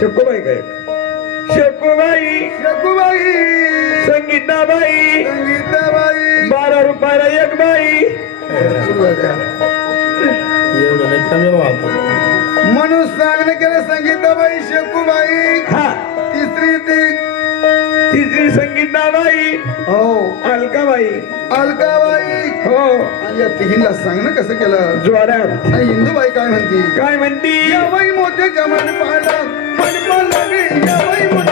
शकुबाई गायक. शकुबाई. शकूबाई. संगीताबाई. संगीताबाई. बारा रुपयाला एक बाई. म्हणून सांगणं केलं संगीताबाई शकुबाई. हा. तिसरी ती आपली संगीताबाई हो. अलकाबाई. अलकाबाई. हो. आणि या तिघींना सांग ना कसं केलं? ज्वारा हिंदू बाई काय म्हणती? काय म्हणती? या बाई मोठे जमन पाला मन पाला या बाई मोठे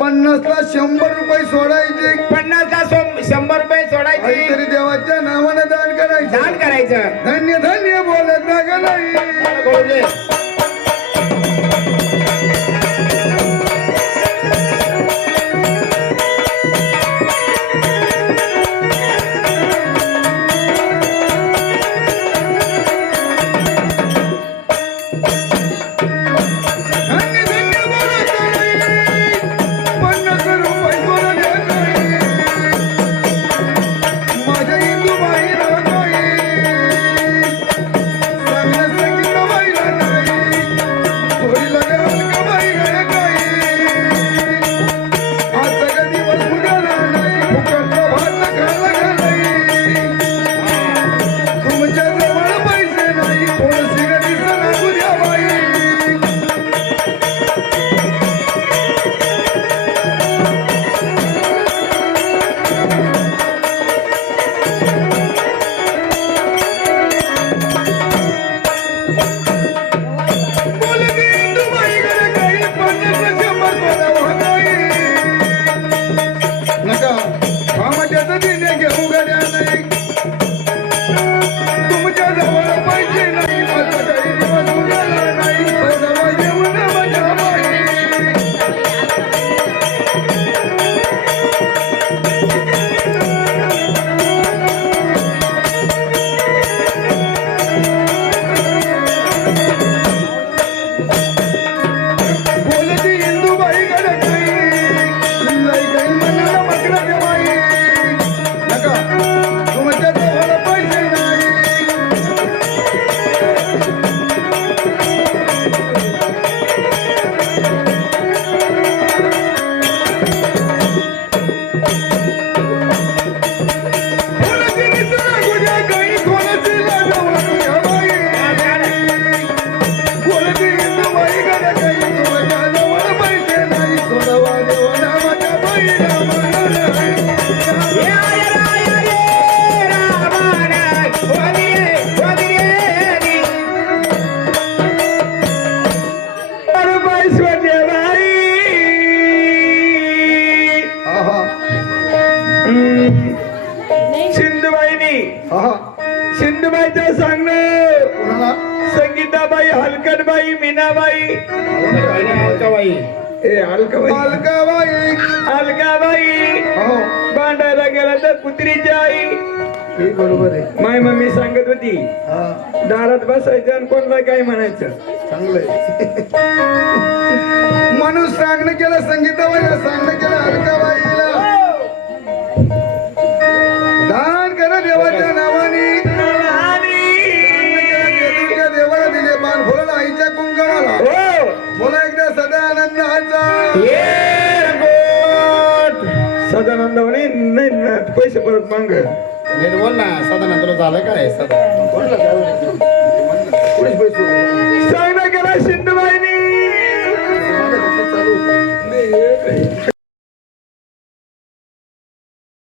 पन्नासला शंभर रुपये सोडायचे. पन्नास ला शंभर रुपये सोडायचे. तरी देवाच्या नावानं दान करायचं. दान करायचं. धन्य धन्य. बाई हलकन बाई मीना बाई हो. भांडायला गेला तर कुत्रीची आई. बरोबर आहे. माय मम्मी सांगत होती दारात बसायचं आणि कोणला काय म्हणायचं? चांगलंय माणूस सांगणं केलं संगीताबाई सांगणं केलं अलकाबाई सदानंद म्हणे नाही पैसे परत मांग. बोल ना सदानंद झालं काय? सदा